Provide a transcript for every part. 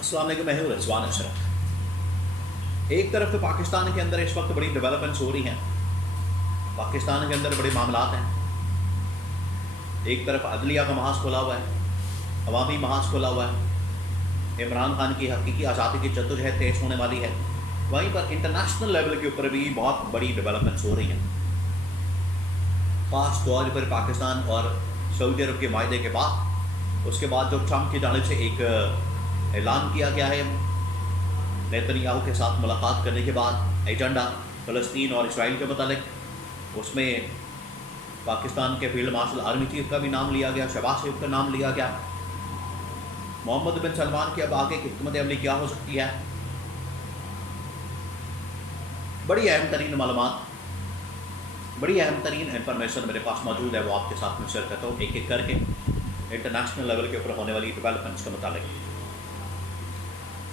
السلام علیکم، میں ہوں رضوان اشرف۔ ایک طرف تو پاکستان کے اندر اس وقت بڑی ڈیولپمنٹس ہو رہی ہیں، پاکستان کے اندر بڑے معاملات ہیں۔ ایک طرف عدلیہ کا محاذ کھلا ہوا ہے، عوامی محاذ کھلا ہوا ہے، عمران خان کی حقیقی آزادی کی جدوجہد تیز ہونے والی ہے۔ وہیں پر انٹرنیشنل لیول کے اوپر بھی بہت بڑی ڈیولپمنٹس ہو رہی ہیں، خاص طور پر پاکستان اور سعودی عرب کے معاہدے کے بعد۔ اس کے بعد جو ٹرمپ کی جانب سے ایک اعلان کیا گیا ہے نیتن یاہو کے ساتھ ملاقات کرنے کے بعد، ایجنڈا فلسطین اور اسرائیل کے متعلق، اس میں پاکستان کے فیلڈ مارشل آرمی چیف کا بھی نام لیا گیا، شہباز شریف کا نام لیا گیا۔ محمد بن سلمان کی اب آگے کی حکمت عملی کیا ہو سکتی ہے؟ بڑی اہم ترین معلومات، بڑی اہم ترین انفارمیشن میرے پاس موجود ہے، وہ آپ کے ساتھ میں شیئر کرتا ہوں ایک ایک کر کے انٹرنیشنل لیول کے اوپر ہونے والی ڈیولپمنٹس کے متعلق۔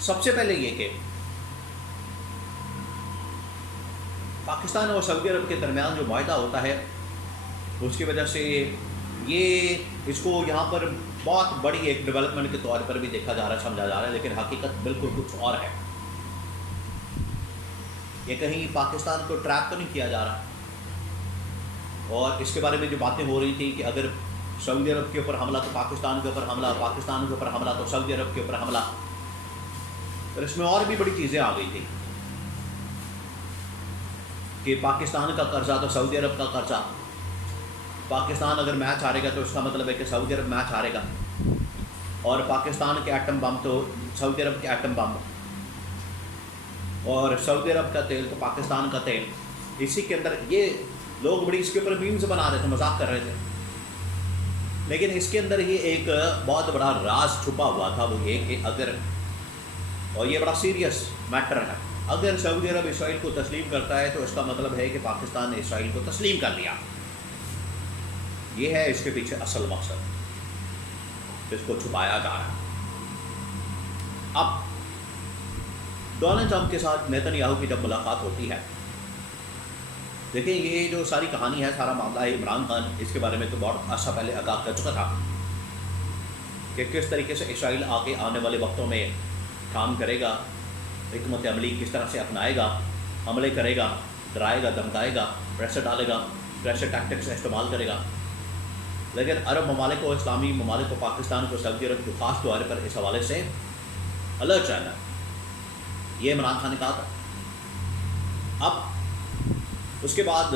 سب سے پہلے یہ کہ پاکستان اور سعودی عرب کے درمیان جو معاہدہ ہوتا ہے، اس کی وجہ سے یہ اس کو یہاں پر بہت بڑی ایک ڈیولپمنٹ کے طور پر بھی دیکھا جا رہا ہے، سمجھا جا رہا ہے، لیکن حقیقت بالکل کچھ اور ہے۔ یہ کہیں پاکستان کو ٹریپ تو نہیں کیا جا رہا؟ اور اس کے بارے میں جو باتیں ہو رہی تھیں کہ اگر سعودی عرب کے اوپر حملہ تو پاکستان کے اوپر حملہ، پاکستان کے اوپر حملہ تو سعودی عرب کے اوپر حملہ، پھر اس میں اور بھی بڑی چیزیں آ گئی تھیں کہ پاکستان کا قرضہ تو سعودی عرب کا قرضہ، پاکستان اگر میچ ہارے گا تو اس کا مطلب ہے کہ سعودی عرب میچ ہارے گا، اور پاکستان کے ایٹم بم تو سعودی عرب کے ایٹم بم، اور سعودی عرب کا تیل تو پاکستان کا تیل۔ اسی کے اندر یہ لوگ بڑی اس کے اوپر میمز بنا رہے تھے، مذاق کر رہے تھے، لیکن اس کے اندر ہی ایک بہت بڑا راز چھپا ہوا تھا، وہ یہ کہ اگر، اور یہ بڑا سیریس میٹر ہے، اگر سعودی عرب اسرائیل کو تسلیم کرتا ہے تو اس کا مطلب ہے کہ پاکستان نے اسرائیل کو تسلیم کر لیا۔ یہ ہے اس کے پیچھے اصل مقصد، جس کو چھپایا جا رہا ہے۔ اب ڈونلڈ ٹرمپ کے ساتھ نیتن یاہو کی جب ملاقات ہوتی ہے، دیکھیں یہ جو ساری کہانی ہے، سارا معاملہ ہے، عمران خان اس کے بارے میں تو بہت عرصہ پہلے آگاہ کر چکا تھا کہ کس طریقے سے اسرائیل آنے والے وقتوں میں کام کرے گا، حکمت عملی کس طرح سے اپنائے گا، حملے کرے گا، ڈرائے گا، دھمکائے گا، پریشر ڈالے گا، پریشر ٹیکٹکس استعمال کرے گا۔ لیکن عرب ممالک کو، اسلامی ممالک کو، پاکستان کو، سعودی عرب کو خاص طور پر اس حوالے سے الرٹ رہنا، یہ عمران خان نے کہا تھا۔ اب اس کے بعد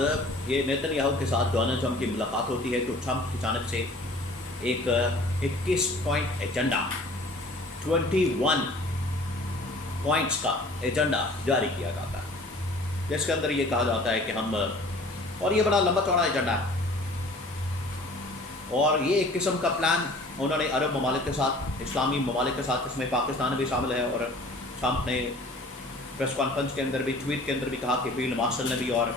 یہ نیتن یاہو کے ساتھ ڈونلڈ ٹرمپ کی ملاقات ہوتی ہے تو ٹرمپ کی جانب سے ایک 21 پوائنٹ ایجنڈا، 21 پوائنٹس کا ایجنڈا جاری کیا جاتا ہے، جس کے اندر یہ کہا جاتا ہے کہ ہم، اور یہ بڑا لمبا چوڑا ایجنڈا ہے، اور یہ ایک قسم کا پلان انہوں نے عرب ممالک کے ساتھ، اسلامی ممالک کے ساتھ، اس میں پاکستان بھی شامل ہے، اور ٹرمپ نے پریس کانفرنس کے اندر بھی، ٹویٹ کے اندر بھی کہا کہ فیلڈ مارشل نے بھی اور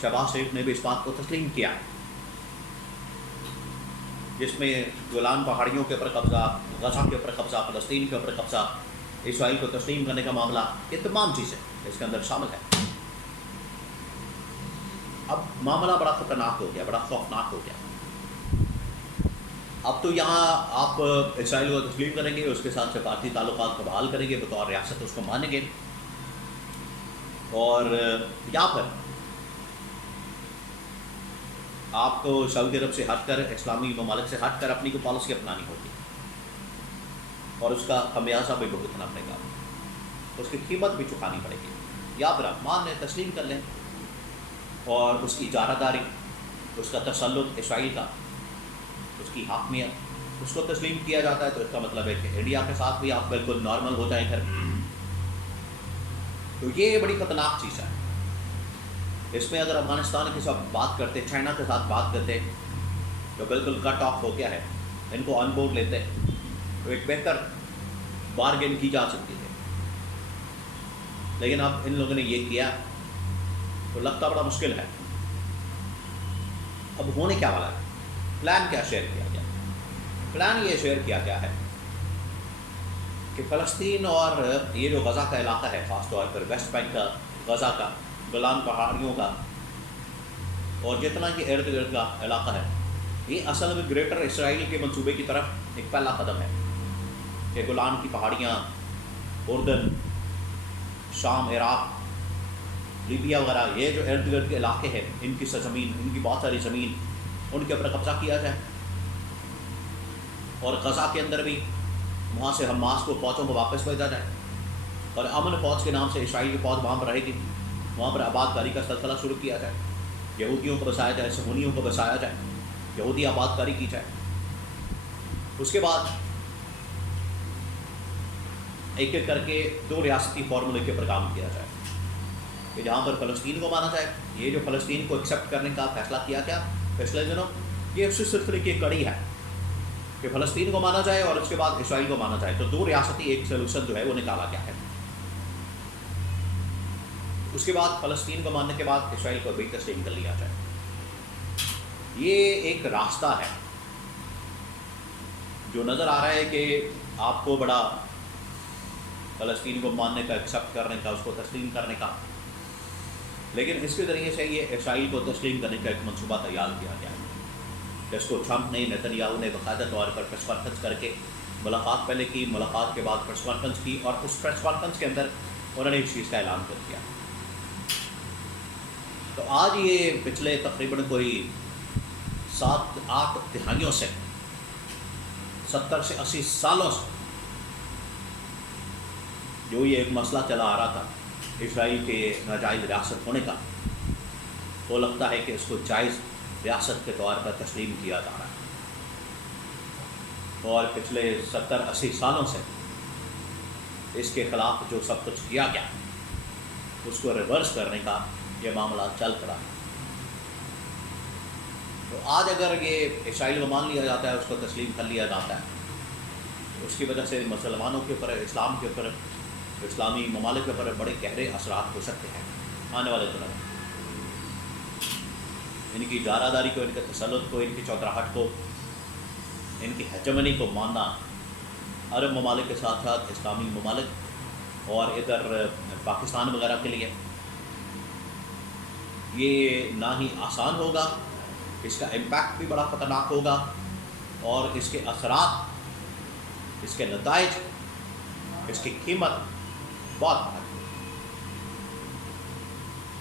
شہباز شریف نے بھی اس بات کو تسلیم کیا، جس میں گولان پہاڑیوں کے اوپر قبضہ، غزہ کے اوپر قبضہ، فلسطین کے اوپر قبضہ، اسرائیل کو تسلیم کرنے کا معاملہ، یہ تمام چیزیں اس کے اندر شامل ہیں۔ اب معاملہ بڑا خطرناک ہو گیا، بڑا خوفناک ہو گیا۔ اب تو یہاں آپ اسرائیل کو تسلیم کریں گے، اس کے ساتھ سفارتی تعلقات کو بحال کریں گے، بطور ریاست اس کو مانیں گے، اور یا پھر آپ کو سعودی عرب سے ہٹ کر، اسلامی ممالک سے ہٹ کر اپنی کو پالیسی اپنانی ہوگی، اور اس کا خمیازہ بھی بھگتنا پڑے گا، اس کی قیمت بھی چکانی پڑے گی۔ یا پھر آپ مان لیں، تسلیم کر لیں، اور اس کی اجارہ داری، اس کا تسلط اسرائیل کا، اس کی حاکمیت، اس کو تسلیم کیا جاتا ہے، تو اس کا مطلب ہے کہ انڈیا کے ساتھ بھی آپ بالکل نارمل ہو جائیں پھر۔ تو یہ بڑی خطرناک چیز ہے۔ اس میں اگر افغانستان کے ساتھ بات کرتے، چائنا کے ساتھ بات کرتے، جو بالکل کٹ آف ہو گیا ہے، ان کو آن بورڈ لیتے تو ایک بہتر بارگین کی جا سکتی تھی، لیکن اب ان لوگوں نے یہ کیا تو لگتا بڑا مشکل ہے۔ اب ہونے کیا والا ہے؟ پلان کیا شیئر کیا گیا؟ پلان یہ شیئر کیا گیا ہے کہ فلسطین اور یہ جو غزہ کا علاقہ ہے، خاص طور پر ویسٹ بینک کا، غزہ کا، گولان پہاڑیوں کا، اور جتنا کہ ارد گرد کا علاقہ ہے، یہ اصل میں گریٹر اسرائیل کے منصوبے کی طرف ایک پہلا قدم ہے کہ گولان کی پہاڑیاں اردن، شام، عراق، لیبیا وغیرہ، یہ جو ارد گرد کے علاقے ہیں، ان کی سرزمین، ان کی بہت ساری زمین، ان کے اوپر قبضہ کیا جائے، اور غزہ کے اندر بھی وہاں سے حماس کو فوجوں کو واپس بھیجا جائے، اور امن فوج کے نام سے اسرائیل کی فوج وہاں پر رہے گی، وہاں پر آباد کاری کا سلسلہ شروع کیا جائے، یہودیوں کو بسایا جائے، صہیونیوں کو بسایا جائے، یہودی آباد کاری کی جائے۔ اس کے بعد ایک ایک کر کے 2 ریاستی فارمولے کے اوپر کام کیا جائے کہ جہاں پر فلسطین کو مانا جائے۔ یہ جو فلسطین کو ایکسیپٹ کرنے کا فیصلہ کیا گیا پچھلے دنوں، یہ اسی سلسلے کی ایک کڑی ہے کہ فلسطین کو مانا جائے اور اس کے بعد اسرائیل کو مانا جائے، تو 2 ریاستی ایک سلوشن جو ہے وہ نکالا گیا ہے۔ اس کے بعد فلسطین کو ماننے کے بعد اسرائیل کو بھی تسلیم کر لیا جائے۔ یہ ایک راستہ ہے جو نظر آ رہا ہے کہ آپ کو بڑا فلسطین کو ماننے کا، ایکسیپٹ کرنے کا، اس کو تسلیم کرنے کا، لیکن اس کے ذریعے سے یہ اسرائیل کو تسلیم کرنے کا ایک منصوبہ تیار کیا گیا ہے، جس کو ٹرمپ نے، نتنیاہو نے باقاعدہ طور پر پریس کانفرنس کر کے ملاقات پہلے کی، ملاقات کے بعد پریس کانفرنس کی، اور اس پریس کانفرنس کے اندر انہوں نے اس چیز کا اعلان کر دیا۔ تو آج یہ پچھلے تقریباً کوئی 7-8 دہائیوں سے، 70 سے 80 سالوں سے جو یہ ایک مسئلہ چلا آ رہا تھا اسرائیل کے ناجائز ریاست ہونے کا، وہ لگتا ہے کہ اس کو جائز ریاست کے طور پر تسلیم کیا جا رہا ہے، اور پچھلے 70-80 سالوں سے اس کے خلاف جو سب کچھ کیا گیا اس کو ریورس کرنے کا یہ معاملہ چل پڑا ہے۔ تو آج اگر یہ اسرائیل کو مان لیا جاتا ہے، اس کو تسلیم کر لیا جاتا ہے، اس کی وجہ سے مسلمانوں کے اوپر، اسلام کے اوپر، اسلامی ممالک کے اوپر بڑے گہرے اثرات ہو سکتے ہیں آنے والے دنوں میں۔ ان کی داراداری کو، ان کے تسلط کو، ان کی چوتراہٹ کو، ان کی ہیجمنی کو ماننا عرب ممالک کے ساتھ ساتھ اسلامی ممالک اور ادھر پاکستان وغیرہ کے لیے یہ نہ ہی آسان ہوگا، اس کا امپیکٹ بھی بڑا خطرناک ہوگا، اور اس کے اثرات، اس کے نتائج، اس کی قیمت بہت بڑی ہے۔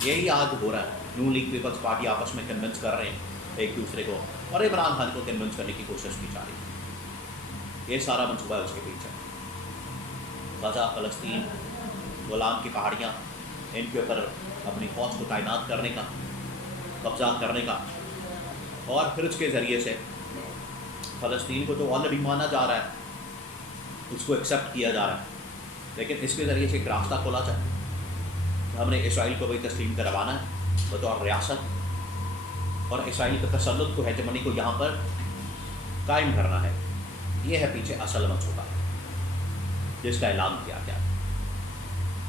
یہی آج ہو رہا ہے، نون لیگ پیپلز پارٹی آپس میں کنونس کر رہے ہیں ایک دوسرے کو، اور عمران خان کو کنونس کرنے کی کوشش کی جا رہی ہے۔ یہ سارا منصوبہ ہے اس کے پیچھے، غزہ، فلسطین، غلام کی پہاڑیاں، ان کے اوپر اپنی فوج کو تعینات کرنے کا، قبضہ کرنے کا، اور پھر اس کے ذریعے سے فلسطین کو تو آلریڈی مانا جا رہا ہے، اس کو ایکسیپٹ کیا جا رہا ہے، لیکن اس کے ذریعے سے ایک راستہ کھولا جائے، ہم نے اسرائیل کو بھی تسلیم کروانا ہے بطور ریاست، اور اسرائیل کے تسلط کو، ہیجمنی کو یہاں پر قائم کرنا ہے۔ یہ ہے پیچھے اصل منصوبہ جس کا اعلان کیا گیا۔